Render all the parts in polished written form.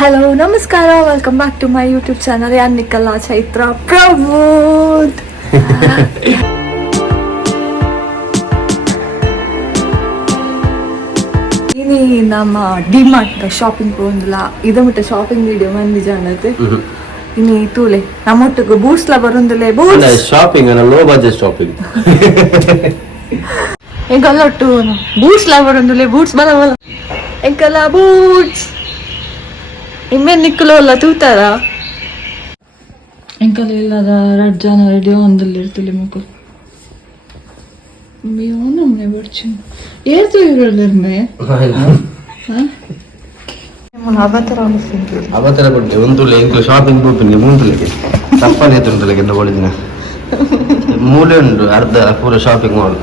Hello ನಮಸ್ಕಾರ, welcome back to my YouTube channel ಯಾನಿಕಲ್ಲ ಚೈತ್ರ ಪ್ರಬೋಧ್. ಇನಿ ನಮ್ಮ ಡಿಮಾರ್ಟ್ ಶಾಪಿಂಗ್ ಹೋಗಿಲ್ಲ, ಇದು ಮುಟ್ಟ ಶಾಪಿಂಗ್ ವಿಡಿಯೋ ಮಂದಿ ಜಾನತೆ ಇನಿ ತೂಲೆ ನಮ್ಮೊಟ್ಟಿಗೆ ಬೂಟ್ಸ್ಲ ಬರೋಂದಿಲ್ಲ. Boots shopping low budget shopping ಎಂಕಲ್ಲೊಟ್ಟು ಬೂಟ್ಸ್ಲ ಬರೋಂದಿಲ್ಲ, ಬೂಟ್ಸ್ ಬರವಲ್ಲ ಎಂಕಲ್ಲ ಬೂಟ್ಸ್ ಇಮ್ಮೆ ನಿಕ್ಕಲು ಅಲ್ಲ ತೂತಾರ ಎಂಕಲ್ ಇಲ್ಲದ 2 ಜನ ರೆಡಿ ಒಂದಲ್ಲಿ ಇರ್ತಿಲ್ಲ ಮಕ್ಕಳು ನಮ್ಮನೆ ಬರ್ಚಿ ಏತು ಇರಲಿರ್ಮೆ ಅವತರ ಕೊಟ್ಟೆ ಒಂದುಲೆ ಎಂಕ್ಲು ಶಾಪಿಂಗ್ ಹೋಗ್ತೀನಿ ಮೂಂದುಲೆಗೆ ತಪ್ಪನೆ ಎತ್ತುಂಟಲೆಗೆ ಎಂತ ಕೊಳಿದಿನ ಮೂಲೆ ಉಂಟು ಅರ್ಧ ಪೂರ ಶಾಪಿಂಗ್ ಮಾಲ್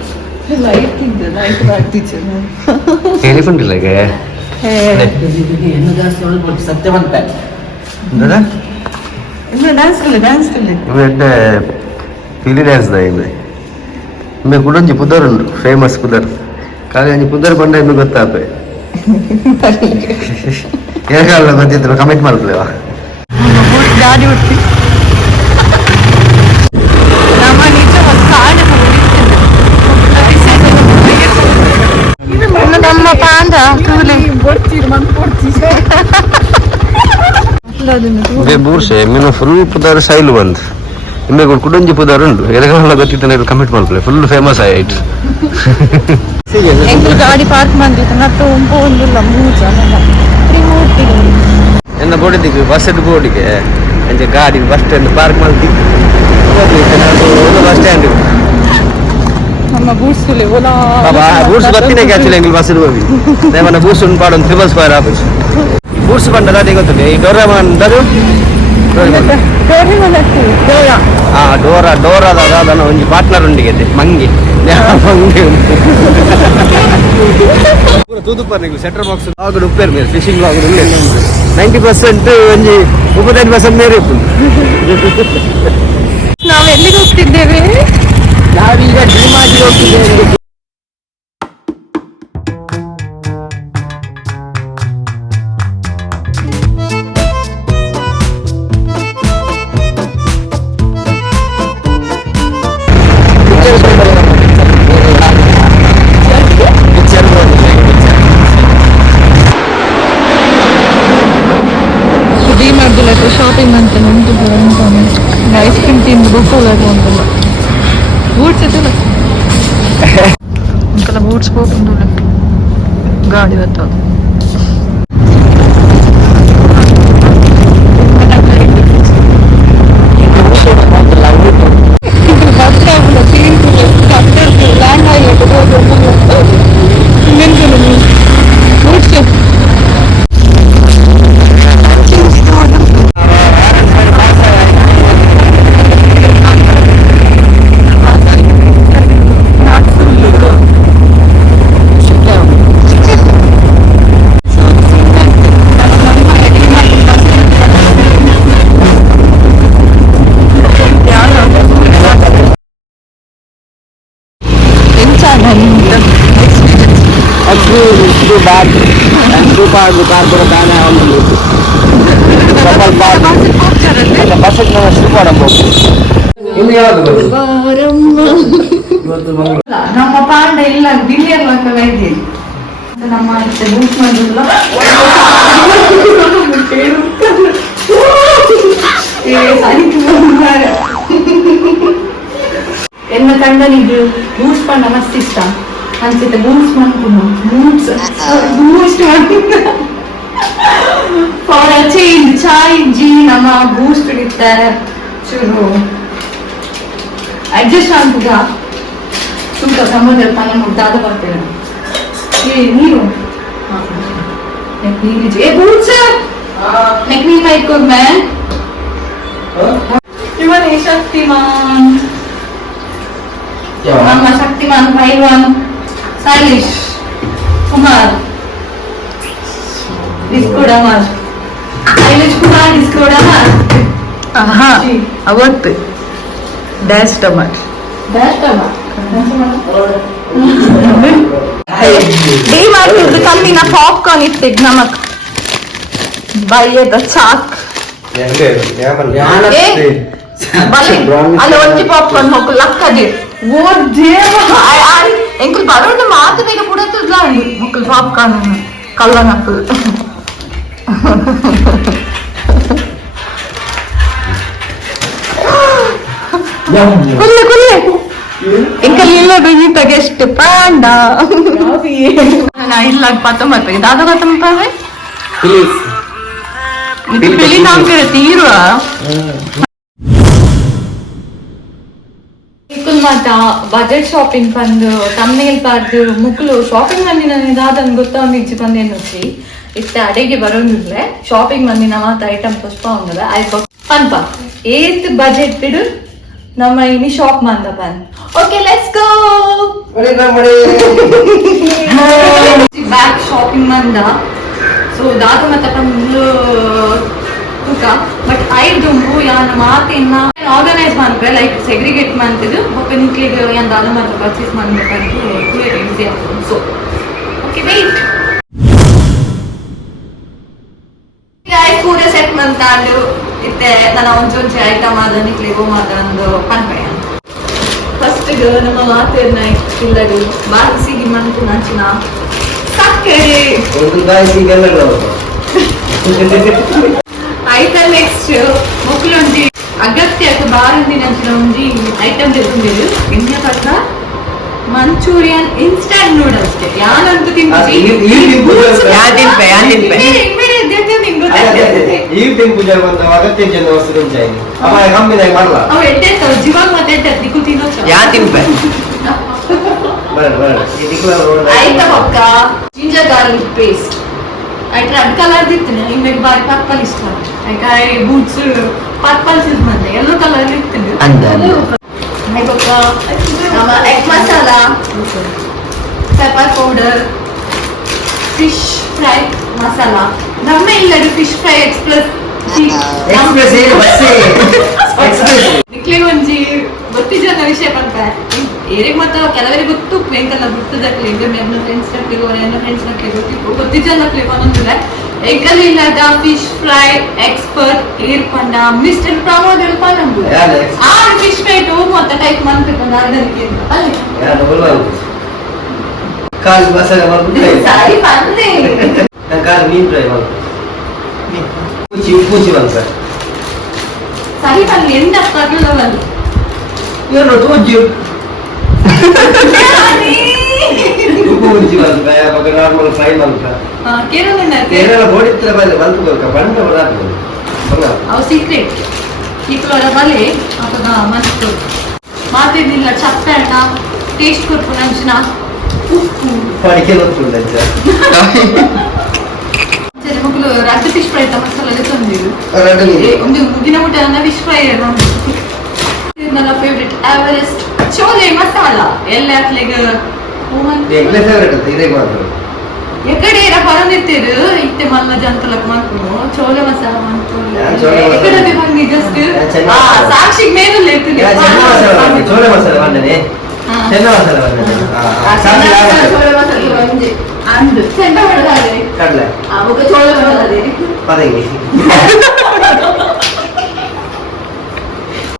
ಟೆಲಿಫೋನ್ಟಿಲೆಗೆ ಪಿಲಿ ಡ್ಯಾನ್ಸ್ ಇಮ್ಮೆ ಕುಡೊಂಜಿ ಪುದರ್ ಉಂಡು ಫೇಮಸ್ ಪುದರ್ ಕಾಲಿ ಒಂಜಿ ಪುದರ್ ಬಂಡ ಇಮ್ಮೆ ಗೊತ್ತಾಪೆ ಏಕಾಲ ಗೊತ್ತಿದ್ರು ಕಮೆಂಟ್ ಮಾಡ್ಕೊಳ್ಳೇವ ಗಾಡಿ ಹುಟ್ಟಿ ನಮ್ಮ ಪಾಂಡ ಬೂರ್ಸೆ ಮೀನು ಫುಲ್ ಪುದರ್ ಸೈಲು ಬಂದು ಇಮ್ಮೆ ಕುಡೊಂಜಿ ಪುದರ್ ಉಂಡು ಎಲೆಗಳ ಗೊತ್ತಿದ್ದಾನೆ ಕಮೆಂಟ್ ಮಾಡ್ಕೊಳ್ಳಿ ಫುಲ್ ಫೇಮಸ್ ಆಯ್ತು ಗಾಡಿ ಪಾರ್ಕ್ ಮಾಡಿತ್ತು ನಟ್ಟು ಒಂದಿಲ್ಲ 3 ಜನ ಎನ್ನ ಬೋಡಿದ್ದಿಗೆ ಬಸ್ ಬೋರ್ಡಿಗೆ ಅಂಚೆ ಗಾಡಿ ಬಸ್ ಸ್ಟ್ಯಾಂಡ್ ಪಾರ್ಕ್ ಮಾಡ್ತಿ ಬಸ್ ಸ್ಟ್ಯಾಂಡ್ ನಮ್ಮ ಬೂಟ್ಸ್ ಬೂಟ್ಸ್ ಬರ್ತೀನಿ ಆಕ್ಚುಲಿ ಎಂಗಿಲ್ ಬಸ್ ಹೋಗಿ ದೇವನ ಬೂಟ್ಸ್ ಉಂಟು ಪಾಡು ಟ್ರಿಬಲ್ ಸ್ಕ್ವೇರ್ ಆಫೀಸ್ ಬೂಟ್ಸ್ ಬಂದ ಅದೇ ಗೊತ್ತಿಲ್ಲ ಈ ಡೋರಾಮನ್ ಡೋರಾದ ಒಂಜಿ ಪಾರ್ಟ್ನರ್ ಉಂಡಿಗೆ ಮಂಗಿ ಮಂಗಿ ತೂದುಪರ್ನಿಗೆ ಸೆಟ್ರ್ ಬಾಕ್ಸ್ ಲಾಗ್ ಉಪ್ಪೇರು ಮೇರೆ ಫಿಶಿಂಗ್ ಲಾಗ್ 90% ಒಂಜಿ 35% ಮೇರೆ ಉಪ್ಪು. ನಾವು ಎಲ್ಲಿಗೆ ಹೋಗ್ತಿದ್ದೇವೆ? ನಾವೀಗ ಡಿಮಾರ್ಟ್ಗೆ ಹೋಗ್ತಿದ್ದೇವೆ. ಶಾಪಿಂಗ್ ಅಂತ ಉಂಟು ಐಸ್ ಕ್ರೀಮ್ ತಿಂದು ಬುಕ್ಕೋಲಾಗ ಉಂಟಲ್ಲ ಬೂಟ್ಸ್ ಇತ್ತಲ್ಲ ಅಂಕಲ ಬೂಟ್ಸ್ ಹೋಗ್ಕೊಂಡು ಗಾಡಿ ಬರ್ತದೆ. Bag and super cargo dana ನಮ್ಮ ಪಾಂಡ ಇಲ್ಲ ಬಿಲಿಯರ್ ಇದೆ ನಮ್ಮ ಬೂಟ್ ಮಾಡಿಲ್ಲ ಎನ್ನ ಕಂಡನಿಗೆ ಬೂಟ್ಸ್ ಪಂಡ ಮಸ್ತ್ ಇಷ್ಟ ಅನ್ಸುತ್ತೆ. Boots for a change chai G ನಮ್ಮ ಬೂಸ್ಟ್ ಇಡ್ತಾರೆ ಚೂರು ಅಡ್ಜಸ್ಟ್ ಆಗ್ತದ ತುಂಬ ಸಮುದ್ರ ತಾನೇ ಮುದ್ದಾದ ಬರ್ತೇವೆ ನೀರು ಬೂಟ್ಸ್ ನೆಕ್ನಿ ಮೈಕೋರ್ ಮ್ಯಾನ್ ಇವನ್ ಶಕ್ತಿಮಾನ್ ನಮ್ಮ ಶಕ್ತಿಮಾನ್ ಭೈರವನ್ ಸಾಯಿಶ್ ಕುಮಾರ್ ಡಿಸ್ಕೋಡಮಾರ್ ಶೈಲೇಶ್ ಕುಮಾರ್ ಡಿಸ್ಕೋಡಮಾರ್ ಅವತ್ತು ಡ್ಯಾಶ್ ಟಮಾಟ್ ಡಿ ಮಾರ್ಟ್ ಕಮ್ಮಿನ ಪಾಪ್ಕಾರ್ನ್ ಇಟ್ಟಿದ್ ನಮಕ್ ಬೈಯದ ಚಾಕ್ ಅಲ್ಲ ಒಂಜಿ ಪಾಪ್ಕಾರ್ನ್ ಹೋಗು ಲಕ್ಕದೆ ಓ ದೇವ ಎಂಕುಲ್ ಬರೋಣ ಮಾತು ಬೇಗ ಪುಡತ್ತಲ್ಲ ಮುಕ್ಕಲ್ ಪಾಪ್ಕಾರ್ನ್ ಕಲ್ಲ ನಕ್ಕಲ್ ಕುಲ್ಲೆ ಕುಲ್ಲೆ ಎಂಕಲ್ ಇಲ್ಲ ಬಿಜಿತ ಗೆಸ್ಟ್ ಪಾಂಡ ನಾ ಇಲ್ಲ 19 ದಾದ 19 itu pilih nampir tiru ikul mata budget shopping pandu thumbnail pardu muklu shopping mandina nidadan gottandi ichi pandenu వచ్చి itte adege barondille shopping mandina mata item puspa undada I panpa 8th budget idu ನಮ್ಮ ini shop manda pan okay let's go back shopping manda so daatu mata pandu tuka but I dumbu yana maatina organize manpe like segregate mantidu oka niklige yan dalu mata purchase manbekantu clear easy so okay wait guys pura set mantalu itte nana onjonje item adu niklige madandu panpeyan first ga nama maatirna illadu baasigi mantu nanchina sakkare ondu baasigi elladu item next ಮಕ್ಕಳೊಂದು ಅಗತ್ಯಕ್ಕೆ ಬಾರಂದಿ ನಂಚಿನ ಒಂದು item ತೆಗೆದಿದ್ದು ಎಣ್ಣೆ ಪಟ್ಟ manchurian instant noodles ಯಾನಂತೂ ಜೀವಾಗ ಮತ್ತೆ ದಿಕ್ಕು ತಿನ್ನೋ ಐಟಮ್ ಅಕ್ಕ ಜಿಂಜರ್ ಗಾರ್ಲಿಕ್ ಪೇಸ್ಟ್ అయితే రెడ్ కలర్ తిత్తిన ఇంకొక బారి పర్పల్ ఇష్టం అయితే బూట్స్ పర్పల్ చూసుకుంటే ఎల్లో కలర్ తిత్తింది ఇంకొక egg masala pepper powder fish fry masala నమ్మే ఇల్లడు ఫిష్ ಫ್ರೈ ಎಕ್ಸ್ಪ್ರೆಸ್ ನಿಕ್ಲೆ ಒಂಜಿ ಗೊತ್ತಿಜನ ವಿಷಯ ಬಂತ ಏರಿಗೆ ಮತ್ತೆ ಕೆಲವರಿಗೆ ಗೊತ್ತು ಎಂಕಲ್ಲ ಗೊತ್ತದಕ್ಲಿ ಈಗ ನನ್ನ ಫ್ರೆಂಡ್ಸ್ ನಕ್ಲಿಗೆ ನನ್ನ ಫ್ರೆಂಡ್ಸ್ ನಕ್ಲಿಗೆ ಗೊತ್ತಿತ್ತು ಗೊತ್ತಿಜನ ನಕ್ಲಿಗೆ ಒಂದೊಂದಿಲ್ಲ ಎಂಕಲ್ ಇಲ್ಲದ ಫಿಶ್ ಫ್ರೈ ಎಕ್ಸ್ಪರ್ಟ್ ಏರ್ಪಂಡ ಮಿಸ್ಟರ್ ಪ್ರಮೋದ್ ಹೇಳ್ಕೊಂಡ್ ಆ ಫಿಶ್ ಫ್ರೈ ಮತ್ತೆ ಟೈಪ್ ಮಾಡ್ತಿರ್ಕೊಂಡ ಅದಕ್ಕೆ ಕಾಲು ಮಸಾಲೆ ಮಾಡ್ಬಿಟ್ಟು ಸಾರಿ ಬಂದೆ ನಾನು ಕಾಲು ಮೀನ್ ಫ್ರೈ ಮಾಡ್ತೀನಿ ಪೂಚಿ ಬಂತ ಸರಿ ಬಂದು ಎಂದ ಕರ್ಲವಲ್ಲ ಏನು ತೋಜು ಉಪ್ಪು ಮುಂಚಿ ಬಂತ ಯಾವಾಗ ನಾರ್ಮಲ್ ಫ್ರೈ ಮಾಡ್ತ ಕೇರಳ ಬೋಡಿತ್ರ ಬಲೆ ಬಂತು ಬರ್ಕ ಬಂಡ ಬರಾತು ಅವು ಸೀಕ್ರೆಟ್ ಇಕ್ಕಳ ಬಲೆ ಅಪಗ ಮಸ್ತ್ ಮಾತಿನಿಲ್ಲ ಚಪ್ಪೆಣ್ಣ ಟೇಸ್ಟ್ ಕೊಟ್ಟು ನಂಚಿನ ಉಪ್ಪು ಪಡಿಕೆ ಗೊತ್ತುಂಡ ಮಕ್ಕಳು ರದ್ದು ಫಿಶ್ ಫ್ರೈ ಮಸಾಲೆ ತಂದಿರು ಒಂದು ಮುಗಿನ ಮುಟ್ಟ ನನ್ನ ಫಿಶ್ ಫ್ರೈ ನನ್ನ ಫೇವ್ರೆಟ್ ಎವರೆಸ್ಟ್ ಚೋಲೆ ಮಸಾಲ ಎಲ್ಲ ಹಾಕ್ಲಿಗೆ ಎಕಡೆ ಬರಂದಿರ್ತೀರು ಇತ್ತೆ ಮಲ್ಲ ಜಂತಲಕ್ ಮಾಡ್ಕೊಂಡು ಚೋಲೆ ಮಸಾಲ ಮಾಡ್ಕೊಂಡು ಎಕಡೆ ಬಂದು ಜಸ್ಟ್ ಸಾಕ್ಷಿಗೆ ಮೇಲಲ್ಲಿ ಇರ್ತೀನಿ ಚೋಲೆ ಮಸಾಲ ಬಂದನೆ ಚೆನ್ನ ಮಸಾಲ ಬಂದನೆ ಚೋಲೆ ಮಸಾಲ ಬಂದೆ ಅಂದು ಚೆಂದ ಹೊಡೆದಾರೆ ಕಡಲೆ ಅವಾಗ ಚೋಲೆ ಹೊಡೆದಾರೆ ಪದಗಿ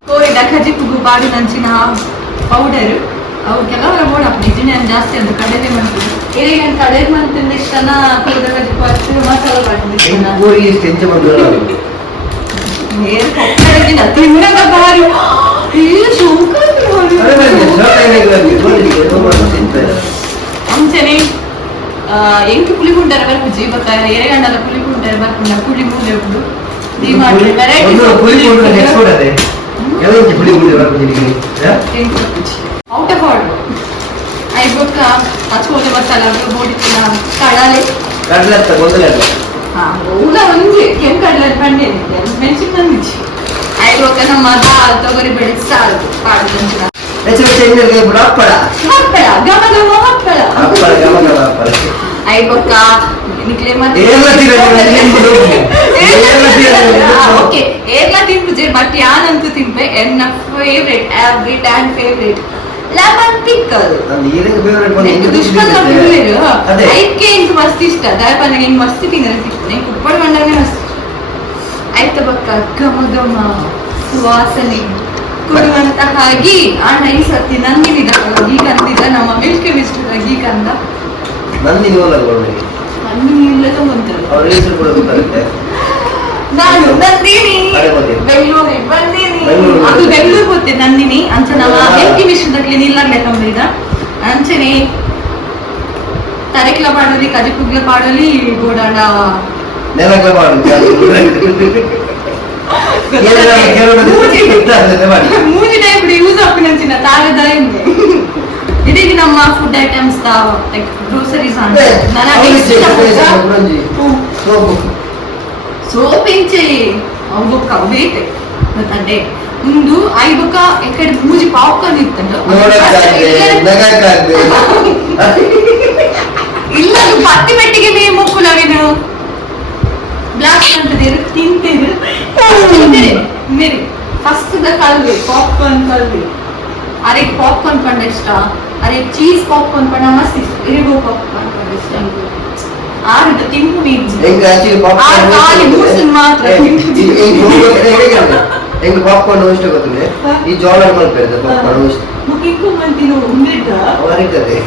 ಕೋರಿದ ಖಜಿಪ್ಪು ಬಾಡಿ ನಂಚಿನ ಪೌಡರ್ ಅವು ಕೆಲವರ ಮೋಡ ಡಿಜಿನೇನ್ ಜಾಸ್ತಿ ಅಂತ ಕಡೆದೆ ಮಾಡ್ತೀವಿ ಈಗ ಕಡೆ ಮಾಡ್ತಿಂದ ಇಷ್ಟನ ಕಳೆದ ಖಜಿಪ್ಪು ಅಷ್ಟು ಮಸಾಲ ಬಾಡಿನ ಪೂರಿ ಎಷ್ಟು ಬಂದ್ರು ನೇರ ಕಟ್ಟಡಿನ ತಿನ್ನಕ ಬಾರಿ ಇಲ್ಲ ಶೋಕರ್ ಅಂಚನೆ ಎಂಟು ಪುಳಿಗುಂಡರ ಬರ್ಕು ಜೀವಕ ಎರೆಗಂಡಲ ಪುಳಿಗುಂಡರ ಬರ್ಕು ಪುಳಿ ಮೂಲೆ ಉಂಟು ದಿ ಮಾಡಿ ವೆರೈಟಿ ಔಟ್ ಆಫ್ ಆರ್ಡರ್ ಐಬೊಕ್ಕ ಚೋಲೆ ಮಸಾಲ ಬೋಡಿನ ಕಡಲೆ ಉಲ್ಲ ಒಂಜಿ ಕೆಂಪು ಕಡಲೆ ಬಂಡೆ ಮೆಣಸಿನ ಮಿರ್ಚಿ ಐಬೊಕ್ಕ ನಮ್ಮ ತೊಗರಿ ಬೇಳೆ ಸಾರು ಪಾಡು ಹಪ್ಪಳ ಗಮ ಗಮ ಹಪ್ಪಳ ಐಬೊಕ್ಕ ನಿಕ್ಲೆ ಮತ್ತೆ ಓಕೆ ಏರ್ಲ ತಿನ್ಪುಜೆ ಬಟ್ ಯಾನಂತೂ ತಿನ್ಪೆ ಎನ್ನ favourite every time favourite lemon pickle ನಿಂಗೆ ದುಷ್ಕಲ್ ಬಿಡ್ಲೇರು ಐದ್ಕೆ ಇಂಕ್ ಮಸ್ತ್ ಇಷ್ಟ ದಯಪನಿಗೆ ಹಿಂಗ್ ಮಸ್ತ್ ತಿಂಗನೆ ಸಿಕ್ತು ನಿಂಗೆ ಉಪ್ಪಳ ಬಂಡಾಗೆ ಮಸ್ತ್ ಆಯ್ತ ಬಕ್ಕ ಘಮ ಘಮ ಸುವಾಸನೆ ಕೊಡುವಂತಹ ಗೀ ಅಣ್ಣ ಈ ಸತಿ ನಂದಿನಿದ ಗೀ ಕಂದಿದ ನಮ್ಮ ಮಿಲ್ಕಿ ಮಿಸ್ಟರ್ ಗೀ ಕಂದ ನಂದಿನಿ ನಂದಿನಿ ಇಲ್ಲ ತಗೊಂತಾರೆ ಅವ್ರ ಹೆಸರು ಕೂಡ ಗೊತ್ತಾಗುತ್ತೆ. ನಾನು ನಂದಿನಿ ಬೆಂಗಳೂರಿಗೆ ಬಂದೀನಿ ಅದು ಬೆಂಗಳೂರು ಹೋಗ್ತೇನೆ ನಂದಿನಿ ಅಂಚ ನಮ್ಮ ಮಿಲ್ಕಿ ಮಿಸ್ಟರ್ ನಿಲ್ಲಬೇಕಂಬಿದ ಅಂಚನೆ ತರೆಕ್ಲ ಪಾಡಲಿ ಕಜಪುಗ್ಲ ಪಾಡಲಿ ಗೋಡಾಡ ನೆಲಕ್ಲ ಮೂಜಿ ಟೈಪ್ ಯೂಸ್ ಆಪಿನ ತಾರದ ಇದೀಗ ನಮ್ಮ food items like groceries soap ಇಂಚೆ ಅವೊಕ್ಕ ವೇಟ್ అంటే ముందు ఐబొక్క ఎక్కడ మూజి పావుకొని ఇస్తాడు ಇಲ್ಲ ಪತ್ತಿ ಮೆಟ್ಟಿಗೆ ನೀವು ಮುಕ್ಕುಲ ಅವೇನು ಬ್ಲಾಕ್ ಅಂತದೇನು ತಿಂತೇನು ಮೇರಿ ಫಸ್ಟ್ ಕಲ್ವಿ ಪಾಪ್ಕಾರ್ನ್ ಕಲ್ವಿ ಅರೆ ಪಾಪ್ಕಾರ್ನ್ ಪಂಡ ಇಷ್ಟ ಅರೆ ಚೀಸ್ ಪಾಪ್ಕಾರ್ನ್ ಪಂಡ ಮಸ್ತ್ ಇಷ್ಟ ಇರಿಗೋ ಪಾಪ್ಕಾರ್ನ್ ಪಂಡ ಇಷ್ಟ ಆರು ತಿಂಪು ಮಾತ್ರ ಹೆಂಗ್ ಪಾಪ್ಕಾರ್ನ್ ಇಷ್ಟ ಗೊತ್ತಿದೆ ಈ ಜೋಳ ಮಲ್ಪೇರಿದೆ ಪಾಪ್ಕಾರ್ನ್ ಇಷ್ಟ ಮುಖಿಂಕು ಮಂತಿನ ಉಂಡಿದ್ದ ಅವರಿದ್ದಾರೆ.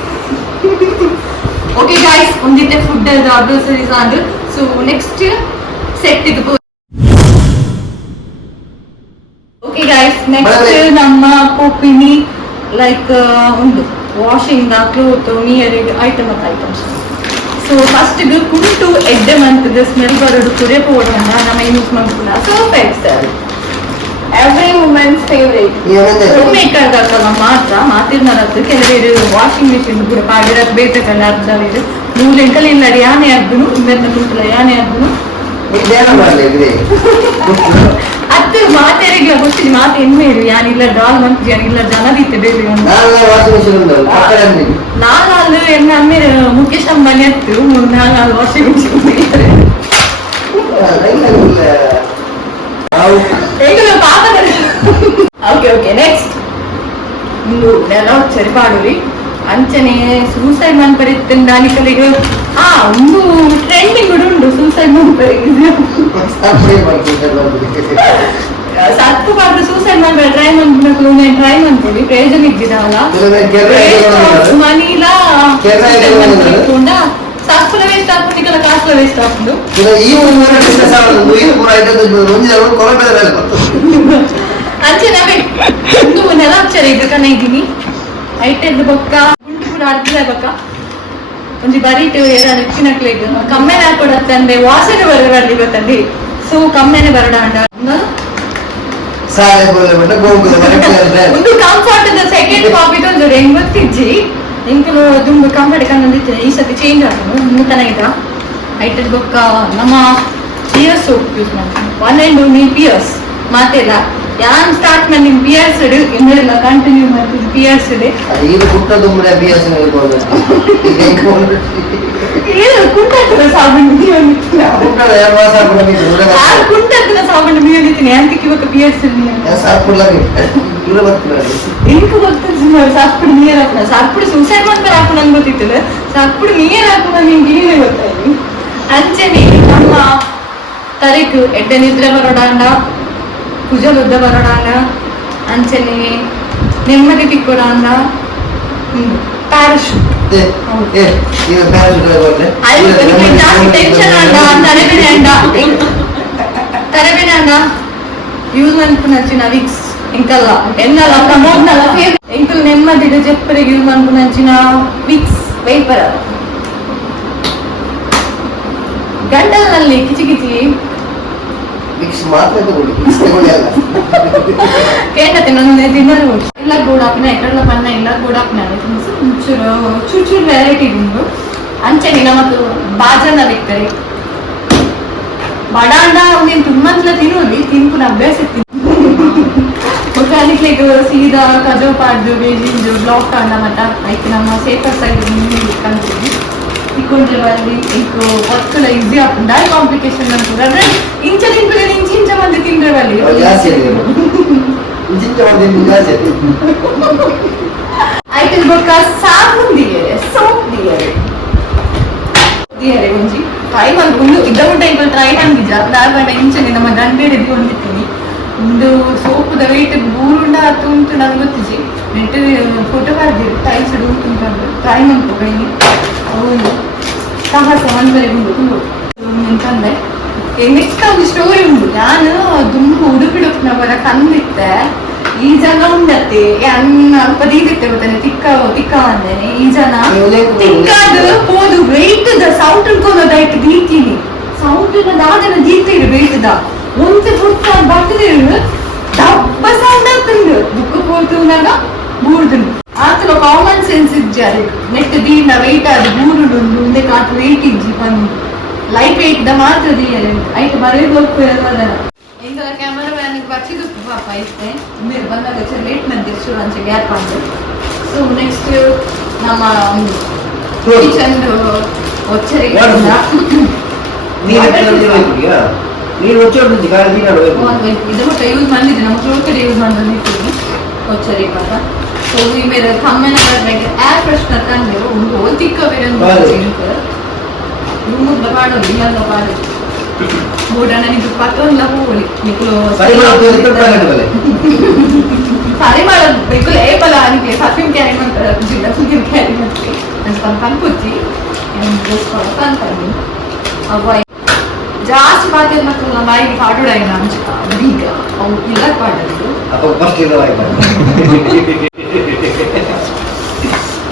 ಓಕೆ ಗೈಸ್ ಒಂದಿತ್ತೆ food groceries and so next set ಇದು ಓಕೆ ಗೈಸ್ ನೆಕ್ಸ್ಟ್ ನಮ್ಮ ಕೋಪಿನಿ ಲೈಕ್ ಒಂದು ವಾಷಿಂಗ್ ಕ್ಲೋತ್ ನಿಯರಿಂಗ್ ಐಟಮ್ಸ್ ಸೊ ಫಸ್ಟ್ ಕುಂಟು ಎಡ್ಡೆ ಮಂತದ ಸ್ಮೆಲ್ ಬರೋದು ಕುರೆ ಪೌಡರ್ ನಮ್ಮ ಯೂಸ್ ಮಾಡ್ಕೊಳ್ಳ soap Excel every women's favourite home maker ಮಾತ್ರ ಮಾತಿರ್ನರದ್ದು ಕೆಲವರು ವಾಷಿಂಗ್ ಮಿಷಿನ್ ಕೂಡ ಪಾಡಿರಕ್ಕೆ ಬೇಕಲ್ಲ ಅರ್ಧವಿದೆ ಮೂರು ಎಂಕಲ್ ಇಲ್ಲ ಯಾನೆ ಅರ್ಧನು ಇವೆಲ್ಲ ಕೂತಲ ಯಾನೆ ಅರ್ಧನು ಅತ್ತು ಮಾತೆರಿಗೆ ಗೊತ್ತಿಲ್ಲ ಮಾತು ಎನ್ಮೇರು ಯಾನಿಲ್ಲ ಡಾಲ್ ಮಂತ್ ಯಾನಿಲ್ಲ ಜನ ಬಿತ್ತೆ ಬೇರೆ ನಾನು ಎನ್ನ ಅಮ್ಮೇಲೆ ಮುಖೇಶ್ ಅಂಬಾನಿ ಹತ್ತು ನಾನು washing machine okay okay next ಒಂದು ನೆಲ ಸರಿಪಾಡುರಿ ಅಂಚನೆ ಸೂಸೈಡ್ ಮನ್ಪರಿತ್ತು ದಾನಿಕಲಿಗೆ ಒಂದು ಟ್ರೆಂಡಿಂಗ್ ಕೂಡ ಉಂಟು ಸೂಸೈಡ್ ಮನ್ಪರಿಗೆ ಸತ್ತು ಪಾಡ್ರೆ ಸೂಸೈಡ್ ಮಾಡ್ಬೇಡ ಟ್ರೈ ಮಾಡ್ಬೇಕು ನಾನು ಟ್ರೈ ಮಾಡ್ಕೊಳ್ಳಿ ಪ್ರಯೋಜನ ಇದ್ದಿದ್ದಾವಲ್ಲ ಮನಿಲ ಸಾಸ್ಪುಲ ವೇಸ್ಟ್ ಹಾಕ್ಬಿಟ್ಟಿಗೆಲ್ಲ ಕಾಸ್ಲ ವೇಸ್ಟ್ ಹಾಕ್ಬಿಡು ಅಂಚನೆ ಒಂದು ನೆಲ ಅಕ್ಷರ ಇದು ಕಣ ಇದ್ದೀನಿ ಐಟೆಡ್ ಬೊಕ್ಕ ಗುಂಟು ಕೂಡ ಅರ್ಧ ಬೊಕ್ಕ ಒಂಜಿ ಬರೀಟು ಎರಡು ಹೆಚ್ಚಿನಕ್ಲಿಗೆ ಕಮ್ಮೆನೆ ಹಾಕೊಡತ್ತಂದ್ರೆ ವಾಸನೆ ಬರಬಾರ್ದು ಗೊತ್ತಂడి ಸೊ ಕಮ್ಮೆನೆ ಬರಡ ಒಂದು ಕಂಫರ್ಟ್ ಸೆಕೆಂಡ್ ಕಾಪಿ ತಂದ್ರೆ ಹೆಂಗ್ ಗೊತ್ತಿಜ್ಜಿ ಇಂಕಲು ದುಂಬು ಕಂಫರ್ಟ್ ಕಂದಿತ್ತು ಈ ಸತಿ ಚೇಂಜ್ ಆಗೋದು ನೂತನ ಇದ ಐಟೆಡ್ ಬೊಕ್ಕ ನಮ್ಮ ಪಿಯರ್ಸ್ ಸೋಪ್ ಯೂಸ್ ಮಾಡ್ತೀನಿ 1 and only ಪಿಯರ್ಸ್ ಮಾತೆಲ್ಲ ಯಾನ್ ಸ್ಟಾರ್ಟ್ ಮಾಡಿ ನಿಮ್ ಪಿಯರ್ಸ್ ಇನ್ನೆಲ್ಲ ಕಂಟಿನ್ಯೂ ಮಾಡ್ತಿದ್ದು ಪಿಯರ್ಸ್ ಇದೆ ಇದು ಕುಟ್ಟ ದುಂಬುಡೆ ಪಿಯರ್ಸ್ ಹೇಳ್ಬೋದು ಏನು ಕುಂಟದ ಸಾಬಣ್ಣು ಬಿಯೋನಿತ್ತು ಕುಟ್ಟದ ಯಾವ ಸಾಬಣ್ಣು ಬಿಯೋನಿತ್ತು ಆ ಕುಂಟದ ಸಾಬಣ್ಣು ಬಿಯೋನಿತ್ತು ಯಾಂತಿಕ್ಕೆ ಇವಾಗ ಪಿಯರ್ಸ್ ಇಲ್ಲ ಸಾಪುಲ್ಲ ಇವ್ರು ಬರ್ತಾರೆ ಇಂಕು ಗೊತ್ತಿಲ್ಲ ಸುಮಾರು ಸಾಪುಡು ನೀರು ಹಾಕೋಣ ಸಾಪುಡು ಸೂಸೈಡ್ ಮಾಡ್ತಾರೆ ಹಾಕೋಣ ಅಂತ ಗೊತ್ತಿತ್ತಿಲ್ಲ ಸಾಪುಡು ನೀರು ಹಾಕೋಣ ನಿಮ್ಗೆ ಏನೇ ಗೊತ್ತಾಯ್ತು ಅಂಚನೆ ನಮ್ಮ ತರೀಕು ಎಡ್ಡೆ ನಿದ್ರೆ ಬರೋಡಾಂಡ ಕುಜಲುದ್ದ ಬರೋಡಾಂಡ ಅಂಚನೆ ನೆಮ್ಮದಿ ತಿಕ್ಕೋಡಾಂಡ ಪ್ಯಾರಾಶೂಟ್ ಟೆನ್ಷನ್ ಅಂಡ ತರಬೇನೆ ಅಂಡ ಯೂಸ್ ಅನ್ಪುನಚ್ಚಿನ ವಿಕ್ಸ್ ఇంకల్ ఎన్నల ప్రమోదనల ఇంకల్ నెమ్మది చెప్పరికి యూజ్ అనుకున్న విక్స్ వేపర్ ಗಂಟಲಿನಲ್ಲಿ ಕಿಚಿ ಕಿಚಿ ವಿಕ್ಸ್ ಮಾತ್ರ ತಗೊಳ್ಳಿ ಕೇಂದ್ರತೆ ನನ್ನ ತಿನ್ನಲು ಎಲ್ಲ ಗೂಡಾಪಿನ ಎಕಡಲ ಪನ್ನ ಎಲ್ಲ ಗೂಡಾಪಿನ ಚೂರು ವೆರೈಟಿ ಉಂಟು ಅಂಚೆನಿ ನಮ್ಮದು ಬಾಜನ ಲೆಕ್ಕರಿ ಬಡಾಂಡ ನೀನು ತುಂಬಂತಲ ತಿನ್ನೋಲಿ ತಿನ್ಪುನ ಅಭ್ಯಾಸ ಇತ್ತು ಮುಖಾಲಿಕ್ಕೆ ಸೀದಾ ಕಜೋ ಪಾಡ್ದು ಬೇಜಿಂದು ಬ್ಲಾಕ್ ಅಣ್ಣ ಮಟ್ಟ ಆಯ್ತು ನಮ್ಮ ಸೇಫರ್ ಸೈಡ್ ಕಲ್ತೀನಿ ಇಕ್ಕೊಂಡ್ರೆ ಬರಲಿ ಇಂಕು ಒತ್ತಲ ಈಸಿ ಆಗ್ತದೆ ಕಾಂಪ್ಲಿಕೇಶನ್ ಅನ್ಕೊಂಡ್ರೆ ಅಂದ್ರೆ ಇಂಚ ತಿಂದ್ರೆ ಇಂಚ ಮಂದಿ ತಿಂದ್ರೆ ಬರಲಿ ಆಯ್ತು ಬೊಕ್ಕ ಸಾಬೂನ್ ದಿಯರೆ ಸೋಪ್ ದಿಯರೆ ಒಂಜಿ 5 ಮಾಡ್ಕೊಂಡು ಇದ್ದ ಟೈಮ್ ಟ್ರೈ ಮಾಡಿದ್ದ ನಾಲ್ಕು ಇಂಚನೆ ನಮ್ಮ ಗಂಟೆ ಹಿಡಿದುಕೊಂಡಿರ್ತೀನಿ ಒಂದು ಸೋಪುದ ವೇಟ್ ಬೂರುಂಡ ಹತ್ತು ಉಂಟು ನಂಗೆ ಗೊತ್ತಿಸಿ ನೆಟ್ ಫೋಟೋ ಬರ್ದಿರು ಟೈಲ್ಸ್ ಉಂಟು ಟ್ರೈ ಮಾಡ್ಕೊಂಡು ಅವನು ಸಾಹಸ ಒಂದ್ವರೆ ಉಂಟು ಅಂತಂದ್ರೆ ನೆಕ್ಸ್ಟ್ ಒಂದು ಸ್ಟೋರಿ ಉಂಟು ನಾನು ತುಂಬ ಉಡುಪಿಡುಪ್ನವರ ಕಂದಿತ್ತೆ ಈ ಜನ ಉಂಡತ್ತೆ ಅನ್ನ ಅಲ್ಪ ದೀದಿತ್ತೆ ಗೊತ್ತಾನೆ ತಿಕ್ಕ ಅಂದೇನೆ ಈ ಜನ ತಿಕ್ಕಾದ ಹೋದು ವೆಯ್ಟ್ದ ಸೌಂಡ್ ಇಟ್ಕೊಂಡದಾಯ್ತು ದೀತೀನಿ ಸೌಂಡ್ ದಾದನ ದೀತೀರಿ ವೆಯ್ಟ್ದ ಒಂತೆ ಪುಟ್ಟ ಬಟ್ಟದಿರು ಡಬ್ಬ ಸೌಂಡ್ ಆಗ್ತಂದು ಬುಕ್ ಹೋಗ್ತುನಾಗ ಬೂರ್ದುಂಡು ಆತನ ಕಾಮನ್ ಸೆನ್ಸ್ ಇಜ್ಜಾರಿ ನೆಕ್ಸ್ಟ್ ದೀನ ವೆಯ್ಟ್ ಆದ ಬೂರುಡು ಮುಂದೆ ಕಾಟು ವೆಯ್ಟ್ ಇಜ್ಜಿ ಬಂದು ಲೈಟ್ ವೆಯ್ಟ್ ದ ಮಾತ್ರ ದೀಯಲೆ ಐಟ್ ಬರೆದು ಹೋಗ್ತದೆ ಎಂಗಲ ಕ್ಯಾಮರಾಮ್ಯಾನ್ ಬಚ್ಚಿದು ಪಾಪ ಐತೆ మీరు ಬಂದಾಗ ಲೇಟ್ ನಂತೆ ಸ್ಟೂಡೆಂಟ್ಸ್ ಗ್ಯಾಪ್ ಆಗಿದೆ ಸೊ ನೆಕ್ಸ್ಟ್ ನಮ್ಮ ಕಿಚನ್ ಒಚ್ಚರಿಗೆ ನೀರು ಒಚ್ಚೋದು ಗಾಳಿ ಇದು ಕೂಡ ಯೂಸ್ ಮಾಡಿದ್ದೆ ನಮ್ಮ ಫ್ಲೋರ್ ಕಡೆ ಯೂಸ್ ಮಾಡಿದ್ದೀನಿ ಒಚ್ಚರಿ ಪಾಪ ಸೊ ಈ ಮೇಲೆ ಕಮ್ಮೆನ ಏರ್ ಫ್ರೆಶ್ನರ್ ತಂದಿರು ಒಂದು ತಿಕ್ಕ ಬೇರೆ ರೂಮದ ಪಾಡೋದು ಇಲ್ಲದ ಪಾಡೋದು ಬೋಡನ ನಿಂತು ಪಕ್ಕಲ್ಲ ಹೋಗಲಿ ನಿಕ್ಕಲು ಪರಿಮಳ ಬೇಕಲ್ಲ ಏಪಲ ಅದಕ್ಕೆ ಪರ್ಫ್ಯೂಮ್ ಕ್ಯಾರಿ ಮಾಡ್ತಾರೆ ಪರ್ಫ್ಯೂಮ್ ಕ್ಯಾರಿ ಮಾಡ್ತೀವಿ ಅಂತ ಪಂಪುಚ್ಚಿ ಪಂಪಿ ಅವ ಜಾಸ್ತಿ ಪಾತ್ರೆ ಮತ್ತು ನಮ್ಮ ಬಾಯಿಗೆ ಪಾಡೋಡಾಯಿನ ಅಂಚ ಬೀಗ ಅವು ಇಲ್ಲ ಪಾಡೋದು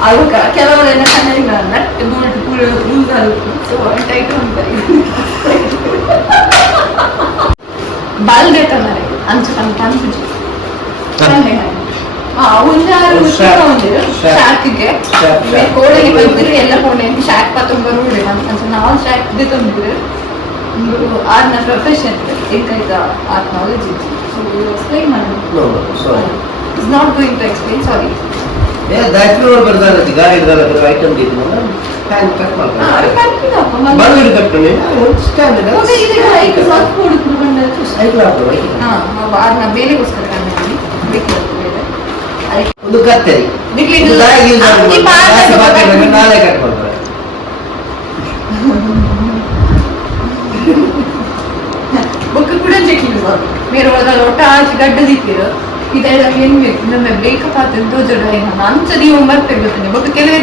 ಅದಕ್ಕ ಕೆಲವರೆಲ್ಲ ಚೆನ್ನಾಗಿಲ್ಲ ನಟ್ ಬೂಟ್ ಪೂರ ಲೂಸ್ ಆಗುತ್ತೆ ಸೊ ಟೈಟ್ ಅಂತಾರೆ ಬಾಲ್ದೇತ ಮರೆ ಅಂಚು ಪಂಪುಚ್ಚಿ ಒಂದಾರು ಒಂದಿರು ಶಾಕಿಗೆ ಕೋಡೆಗೆ ಬಂದಿರು ಎಲ್ಲ ಕೋಣೆ ಶಾಕ್ ಪತ್ತೊಂಬರು ಅಂತ ನಾವು ಶಾಕ್ ತಂದಿರು ಆರ್ನ ಪ್ರೊಫೆಷನ್ ಏಕೈತ ಆರ್ಟ್ ನಾಲೆಜ್ ಇತ್ತು ಸೊ ಎಕ್ಸ್ಪ್ಲೈನ್ ಮಾಡಿ is not going to explain ಸಾರಿ ದಾಖಲೆ ಬರ್ದಾರ ಗಾಡಿ ಐಟಮ್ ಬೇಕು ಹ್ಯಾಂಗ್ ಕಟ್ ಮಾಡ್ತಾರೆ ಬಂದು ಕಟ್ಟನೆ ಸ್ಟ್ಯಾಂಡರ್ಡ್ ಆರ್ನ ಬೇರೆಗೋಸ್ಕರ ಒಂದು ಕತ್ತರಿ ನಾಳೆ ಕಟ್ ಮಾಡ್ತಾರೆ ಬುಕ್ ಕೂಡ ಚೆಕ್ಕಿಂಗ್ మీరు ಒಟ್ಟ ಆಚೆ ಗಡ್ಡ ದಿಕ್ಕಿರು ಇದೆಲ್ಲ ಏನ್ ಬೇಕು ನಮ್ಮ ಬೇಕಪ್ ಆತ ದೊಡ್ಡ ಅಂಚದಿ ಒಂಬತ್ತು ಇರ್ಬೇಕು ಬುಕ್ ಕೆಲವೇ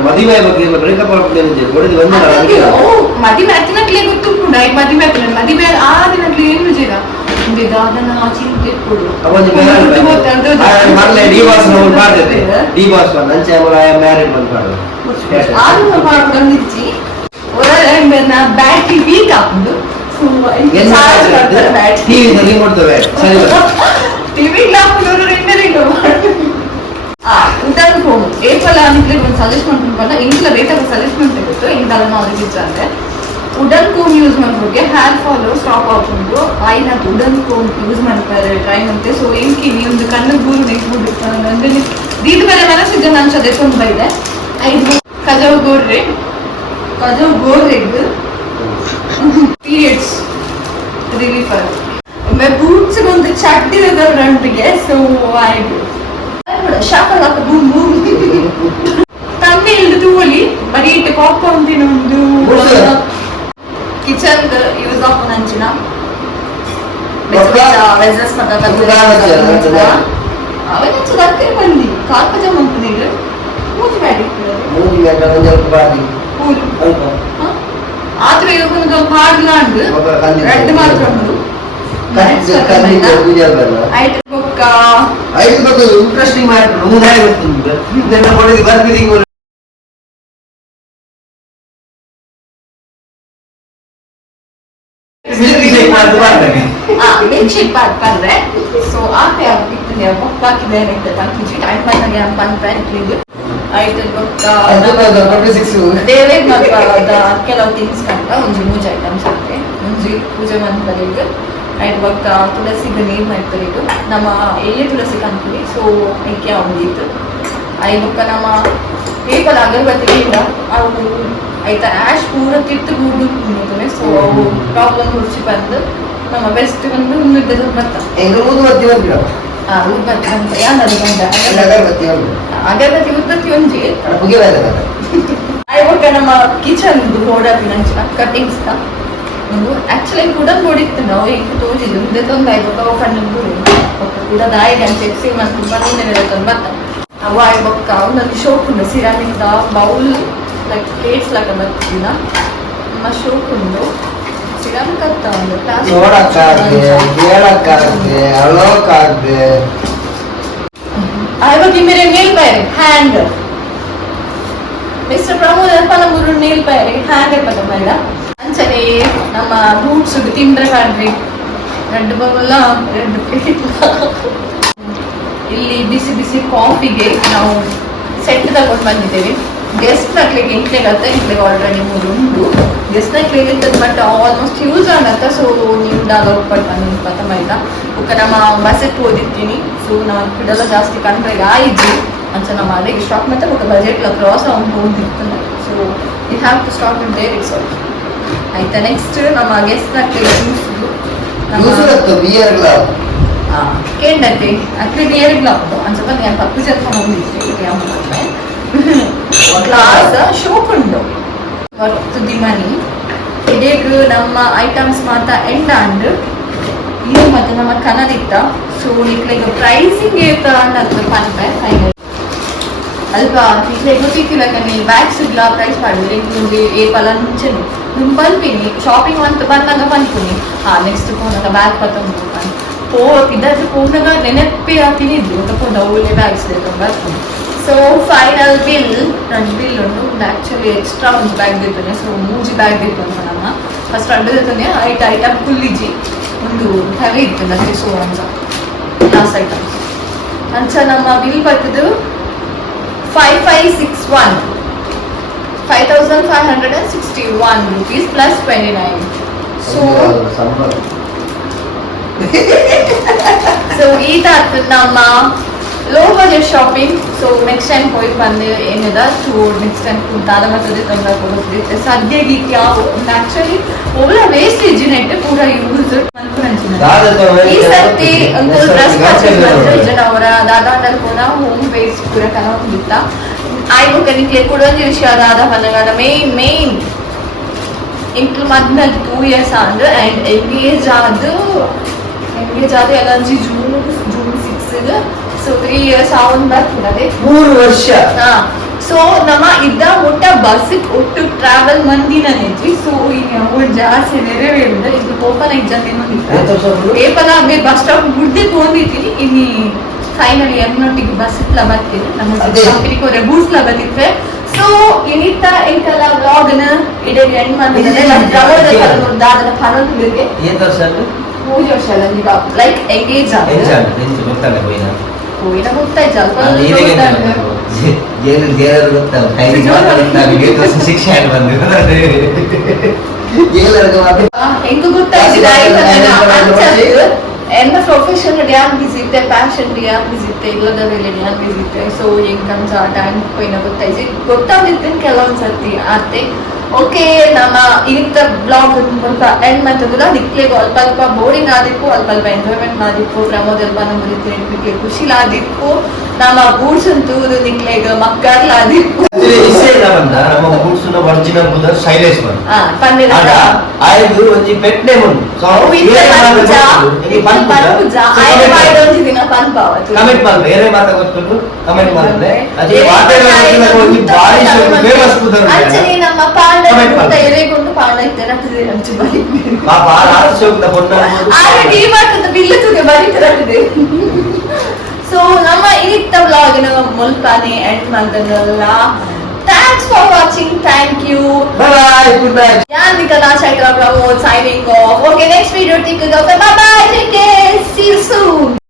ಮದುವೆ ಬಗ್ಗೆ ಬ್ರೇಕಪ್ ಮದುವೆ ಹತ್ತಿನಕ್ಲೆ ಗೊತ್ತುಂಟು ಐದು ಮದುವೆ ಹತ್ತಿನ ಮದುವೆ ಆ ದಿನಕ್ಲೆ ಏನು ಜೀರ ಅದನ್ನ ಚಿಂತೆ ಕೊಡು ಬಂದಿಚ್ಚಿ ಬ್ಯಾಟ್ರಿ ವೀಕ್ ಹಾಕೊಂಡು ಉಡನ್ ಕೋಮ್ ಏಪಲ್ಲ ಅನ್ಕ್ಲೆ ಒಂದು ಸಜೆಸ್ಟ್ ಮಾಡ್ಕೊಂಡು ಇಂಗ್ಲ ರೇಟಾಗ ಸಜೆಸ್ಟ್ ಮಾಡ್ತಿತ್ತು ಇಂದಲ್ಲ ನಾಲೆಜ್ ಇದ್ರೆ ಉಡನ್ ಕೋಮ್ ಯೂಸ್ ಮಾಡ್ಬಿಟ್ಟು ಹೇರ್ ಫಾಲ್ ಸ್ಟಾಪ್ ಆಗ್ಕೊಂಡು ಆಯಿನ ಉಡನ್ ಕೋಮ್ ಯೂಸ್ ಮಾಡ್ತಾರೆ ಟ್ರೈ ಮಾಡ್ತೆ ಸೊ ಏನಕ್ಕೆ ಒಂದು ಕಣ್ಣು ಗೂರು ನೆಕ್ಬಿಟ್ಟು ದೀದ ಮೇಲೆ ಮನಸ್ಸಿದ್ದ ನಾನು ಸಜೆಸ್ಟ್ ಬೈದೆ ಐದು ಕಜವ್ ಗೋರ್ರೆಗ್ ಪೀರಿಯಡ್ಸ್ ರಿಲೀಫರ್ ಒಮ್ಮೆ ಬೂಟ್ಸ್ ಒಂದು ಚಟ್ಟಿದ ರಂಟಿಗೆ ಸೊ ಆಯ್ತು ಶಾಪಲ್ ಹಾಕ ಬೂಮ್ ಬೂಮ್ ತಂದೆ ಇಲ್ದು ತೂವಲಿ ಬರೀ ಇಟ್ಟು ಪಾಪ್ಕಾರ್ನ್ ತಿನ್ನೊಂದು ಕಿಚನ್ ಯೂಸ್ ಆಫ್ ನಂಚಿನ ವೆಜಸ್ ಅವನಚ್ಚದಕ್ಕೆ ಬಂದಿ ಕಾಲ್ಪಜ ಮಂಪನಿಗೆ ಮೂಜಿ ಬ್ಯಾಡಿ ಆದ್ರೆ ಇವೊಂದು ಹಾಡ್ಲಾಂಡ್ ರೆಡ್ ಮಾತ್ರ ಉಂಟು ಇಂಟ್ರೆಸ್ಟಿಂಗ್ ಮಾಡ್ಕೊಂಡು ಮಿಲ್ಕ್ ಶೇಕ್ ಬಂದ್ರೆ ಸೊ ಆಕೆ ಆಗ್ತಿತ್ತು ಬಾಕಿದೆ ಆಯ್ತು ಪಂಪಿದ್ದು ಆಯ್ತು ದೇವೇ ಕೆಲವು ಥಿಂಗ್ಸ್ ಕಂಡ ಒಂಜಿ ಮೂಜ ಐಟಮ್ಸ್ ಹಾಕಿ ಮುಂಜಿ ಪೂಜೆ ಮಂತ್ರಿಗೆ ಆಯ್ತು ಬೊಕ್ಕ ತುಳಸಿಗೆ ನೀರು ಮಾಡ್ತಾರೆ ಇದು ನಮ್ಮ ಎಲ್ಲಿ ತುಳಸಿ ಕಂತೀವಿ ಸೊ ಐಕ್ಯ ಒಂದಿತ್ತು ಆಯ್ತು ಬೊಕ್ಕ ನಮ್ಮ ಪೇಪರ್ ಅಗರಬತ್ತಿ ಇಲ್ಲ ಅವು ಆಯ್ತಾ ಆ್ಯಶ್ ಪೂರ ತಿತ್ತು ಗೂಡು ತಿನ್ನುತ್ತವೆ ಸೊ ಅವು ಪ್ರಾಬ್ಲಮ್ ಹುಡ್ಚಿ ಬಂದು ನಮ್ಮ ಬೆಸ್ಟ್ ಬಂದು ಮುದ್ದದ ಭತ್ತ ಊದ್ಬತ್ತಿ ಅಂತ ಯಾರು ಅಗರಬತ್ತಿ ಉದ್ದತ್ತಿ ಒಂಜಿ ఒక ನಮ್ಮ ಕಿಚನ್ ಓಡಾಡಿನ ಕಟಿಂಗ್ಸ್ నువ్వు యాక్చువల్లీ కూడా పొడిస్తున్నావు ఇంక తోచిదు ఇదొంది అయిపోతావు కన్ను ఒక కూడా దాయి అని చెప్పి మనకు పని వెళ్తాను బట్ అవ్వ అయిపోక ఉన్నది షోక్ ఉంది సిరామిక్ దా బౌల్ లైక్ ప్లేట్స్ లాగా బతుకున్నా మా షోక్ ఉందో ಸಿರಾಮಿಕ್ ಆಗ್ತಾ ಒಂದು ಆಯ್ಕೆ ಮೇರೆ ಮೇಲ್ ಬೈರೆ ಹ್ಯಾಂಡ್ ಮಿಸ್ಟರ್ ಪ್ರಮೋದ್ ಅಲ್ಪ ನಮ್ಮೂರು ನೇಲ್ ಬೈರೆ ಹ್ಯಾಂಡ್ ಪದ ಮೇಡ ಅಂಚನೆ ನಮ್ಮ ಬೂಟ್ಸ್ ತಿಂಡ್ರೆ ಕಾಡ್ರಿ ರೆಡ್ ಬೌಲ್ ರೆಡ್ ಪ್ಲೇಟ್ ಇಲ್ಲಿ ಬಿಸಿ ಬಿಸಿ ಕಾಫಿಗೆ ನಾವು ಸೆಟ್ ತಗೊಂಡು ಬಂದಿದ್ದೇವೆ ಗೆಸ್ಟ್ ಹಾಕ್ಲಿಕ್ಕೆ ಇಂಟ್ಲೆಗತ್ತೆ ಇಂಟ್ಲೆಗೆ ಆಲ್ರೆಡಿ 3 ಉಂಟು ಗೆಸ್ಟ್ ಹಾಕ್ಲಿಕ್ಕೆ ಇರ್ತದೆ ಬಟ್ ಆಲ್ಮೋಸ್ಟ್ ಯೂಸ್ ಆಗತ್ತೆ ಸೊ ನೀವು ಡಾಲರ್ ಕೊಟ್ಟು ಬಂದು ಪತ ಮೈದ ఒక ನಮ್ಮ ಬಸ್ಸೆಟ್ ಓದಿರ್ತೀನಿ ಸೊ ನಾವು ಬಿಡಲ್ಲ ಜಾಸ್ತಿ ಕಂಡ್ರೆ ಆಯ್ತು ಅಂಚ ನಮ್ಮ ಅಲ್ಲಿಗೆ ಸ್ಟಾಕ್ ಮತ್ತೆ ఒక ಬಜೆಟ್ಲ ಕ್ರಾಸ್ ಅವ್ನು ಓದಿರ್ತಾನೆ so you have to stock in there it's all ಆಯ್ತಾ ನೆಕ್ಸ್ಟ್ ನಮ್ಮ ಗೆಸ್ಟ್ ಹಾಕ್ಲಿಕ್ಕೆ ಕೇಂಡಕ್ಕೆ ಅಕ್ಲಿ ನೇರಿಗ್ಲ ಅಂಚಪ್ಪ ನಾನು ಪಪ್ಪು ಜನ ಹೋಗಿದ್ದೆ ಗ್ಲಾಸ್ ಶೋಕ್ ಉಂಟು ವರ್ತ್ ದಿ ಮನಿ ಇದೀಗ ನಮ್ಮ ಐಟಮ್ಸ್ ಮಾತ್ರ ಎಂಡ್ ಅಂಡ್ ಇದು ಮತ್ತೆ ನಮ್ಮ ಕನ್ನದಿತ್ತ ಸೊ ಈಗ ಪ್ರೈಸಿಂಗ್ ಏತ ಅನ್ನೋದು ಪನ್ಪೆ ಫೈನಲ್ ಅಲ್ಪ ಈಗ ಗೊತ್ತಿಲ್ಲ ಕಣ್ಣಿ ಬ್ಯಾಗ್ಸ್ ಇಲ್ಲ ಪ್ರೈಸ್ ಮಾಡಿದ್ರೆ ನಿಮಗೆ ಏ ಪಲ ಮುಂಚೆ ನಿಮ್ಗೆ ಪನ್ಪಿನಿ ಶಾಪಿಂಗ್ ಅಂತ ಬಂದಾಗ ಪನ್ಪಿನಿ ನೆಕ್ಸ್ಟ್ ಫೋನಾಗ ಬ್ಯಾಗ್ ಪತ್ತೊಂದು ಪೋ ಇದಾದ್ರೆ ಫೋನಾಗ ನೆನಪೇ ತಿನ್ನಿದ್ದು ತಗೊಂಡು ಒಳ್ಳೆ ಬ್ಯಾಗ್ಸ್ ಬರ್ತೀನಿ ಸೊ ಫೈನಲ್ ಬಿಲ್ ನನ್ನ ಬಿಲ್ ಉಂಟು ಆ್ಯಕ್ಚುಲಿ ಎಕ್ಸ್ಟ್ರಾ ಒಂದು ಬ್ಯಾಗ್ ಇರ್ತದೆ ಸೊ 3 ಬ್ಯಾಗ್ ಇತ್ತು ಅಂತ ನಮ್ಮ ಫಸ್ಟ್ ಅಡ್ಡದಿರ್ತದೆ ಐಟಮ್ ಫುಲ್ಲಿಜಿ ಒಂದು ಹೆವಿ ಇತ್ತು ನನಗೆ ಸೊ ಅಂತ ಲಾಸ್ಟ್ ಐಟಮ್ಸ್ ಅಂಚ ನಮ್ಮ ಬಿಲ್ ಬರ್ತದು 5561 5561 rupees plus 29 so ಈ ತರ ನಮ್ಮ low budget shopping so next time ಹೋಗಿ ಬಂದು ಏನಿದೆ ಸೊ ನೆಕ್ಸ್ಟ್ ಟೈಮ್ ದಾದ ಮತ್ತದೆ ತೊಂದರೆ ಕೊಡುತ್ತೆ ಸದ್ಯಕ್ಕೆ ಯಾವ ಆಕ್ಚುಲಿ ಒಳ್ಳೆ ವೇಸ್ಟೇಜ್ ನೆಟ್ ಪೂರ ಯೂಸ್ ಈ ಸರ್ತಿ ಒಂದು ಡ್ರೆಸ್ ಪರ್ಚೇಸ್ ಮಾಡಿದ್ರೆ ಅವರ ದಾದಾದಲ್ಲಿ ಕೂಡ ಹೋಮ್ ವೇಸ್ಟ್ ಪೂರ ಕನೋಗಿತ್ತ ಆಯ್ತು ಕನಿಕ್ಲೆ ಕೊಡೋದು ವಿಷಯ ದಾದ ಮನೆಗಳ ಮೇನ್ ಇಂಕ್ಲು ಮದ್ಮೇಲೆ 2 years ಅಂದ್ರೆ ಆ್ಯಂಡ್ ಎಂಗೇಜ್ ಆದ ಎಲ್ಲ ಜೂನ್ 6 ಸೊ 3 years ಅವನ್ ಬರ್ತದೆ 3 ವರ್ಷ ಸೊ ನಮ್ಮ ಇದ್ದ ಒಟ್ಟ ಬಸ್ ಒಟ್ಟು ಟ್ರಾವೆಲ್ ಮಂದಿನ ನೆಜ್ಜಿ ಸೊ ಈಗ ಜಾಸ್ತಿ ನೆರವೇರಿದ ಇದು ಓಪನ್ ಆಗಿ ಏಪಲ ಬಸ್ ಸ್ಟಾಪ್ ಗುಡ್ಡೆ ತಗೊಂಡಿದ್ದೀನಿ ಇಲ್ಲಿ ಫೈನಲಿ ಎನ್ನೊಟ್ಟಿಗೆ ಬಸ್ ಇಟ್ಲ ಬರ್ತೀನಿ ನಮ್ಮ ಕಂಪನಿ ಕೊರೆ ಬೂಟ್ಸ್ ಲ ಬಂದಿದ್ವೆ ಸೊ ಇನ್ನಿತ್ತ ಎಂಕಲ್ಲ ವ್ಲಾಗ್ನ ಇಡೀ ಎಂಡ್ ಮಾಡಿದ್ರೆ ದಾದನ ಪರವಾಗಿಗೆ ಏನು ವರ್ಷ 3 ವರ್ಷ ಅಲ್ಲ ಈಗ ಲೈಕ್ ಎಂಗೇಜ್ ಗೊತ್ತಾಗ ಹೋಯ್ನ ಗೊತ್ತಾಯ್ತು ಹೆಂಗ ಗೊತ್ತಾಯ್ತು ಎನ್ನ ಪ್ರೊಫೆಷನ್ ಡ್ಯಾನ್ ಬಿಸಿತ್ತೆ ಪ್ಯಾಷನ್ ಡ್ಯಾನ್ ಬಿಸಿತ್ತೆ ಇಲ್ಲದರಲ್ಲಿ ಡ್ಯಾನ್ ಬಿಸಿತ್ತೆ ಸೊ ಹೆಂಗಂತ ಟೈಮ್ ಪೋಯಿನ ಗೊತ್ತಾಗಿರ್ತೇನೆ ಕೆಲವೊಂದು ಸರ್ತಿ ಆತೆ ಓಕೆ ನಮ್ಮ ಇಂಥ ಬ್ಲಾಗ್ ಸ್ವಲ್ಪ ಎಂಡ್ ಮಾಡ್ತದಲ್ಲ ಅದಕ್ಕೆ ಅಲ್ಪ ಬೋರಿಂಗ್ ಆದಿಪ್ಪು ಅಲ್ಪ ಎಂಜಾಯ್ಮೆಂಟ್ ಮಾಡಿಪ್ಪು ಪ್ರಮೋದ್ ಅಲ್ಪ ನಮ್ಮ ರೀತಿ ಖುಷಿಲಾದಿಪ್ಪು ನಮ್ಮ ಬೂಟ್ಸ್ ಅಂತೂ ನಿಕ್ಲೆಗ ಮಕ್ಕಳಾದಿಪ್ಪು ನಮ್ಮ ಬೂಟ್ಸ್ ಒರಿಜಿನಲ್ ಬುದ ಶೈಲೇಶ್ ಪಂದಿರ ಆಯ್ದು ಒಂಜಿ ಪೆಟ್ ನೇಮ್ ಉಂಟು ಕಮೆಂಟ್ ಮಾಡ್ರೆ ಏನೇ ಮಾತ ಗೊತ್ತುಂಟು ಕಮೆಂಟ್ ಮಾಡ್ರೆ ಅದೇ ಫೇಮಸ್ ಬುದ ನಮ್ಮ ಪಾಂಡ ಎರೆಗೊಂಡು ಪಾಂಡ ಇದ್ದೇನೆ ಅಂಚೆ ಬರೀ ಪಾಪ ಲಾಸ್ಟ್ ಶೋಕ್ ಪೊನ್ನ ಆಲ್ರೆಡಿ ಮಾಡ್ತದ ಬಿಲ್ಲು ತುಗೆ ಬರೀತರಾಗಿದೆ ಸೊ ನಮ್ಮ ಇತ್ತ ವ್ಲಾಗಿನ ಮುಲ್ಪಾನೆ ಎಂಡ್ ಮಾಡ್ದಲ್ಲ thanks for watching thank you bye good night Yanika Chakra Pramod signing off. Okay, next video, take care. Bye bye. Take care. See you soon.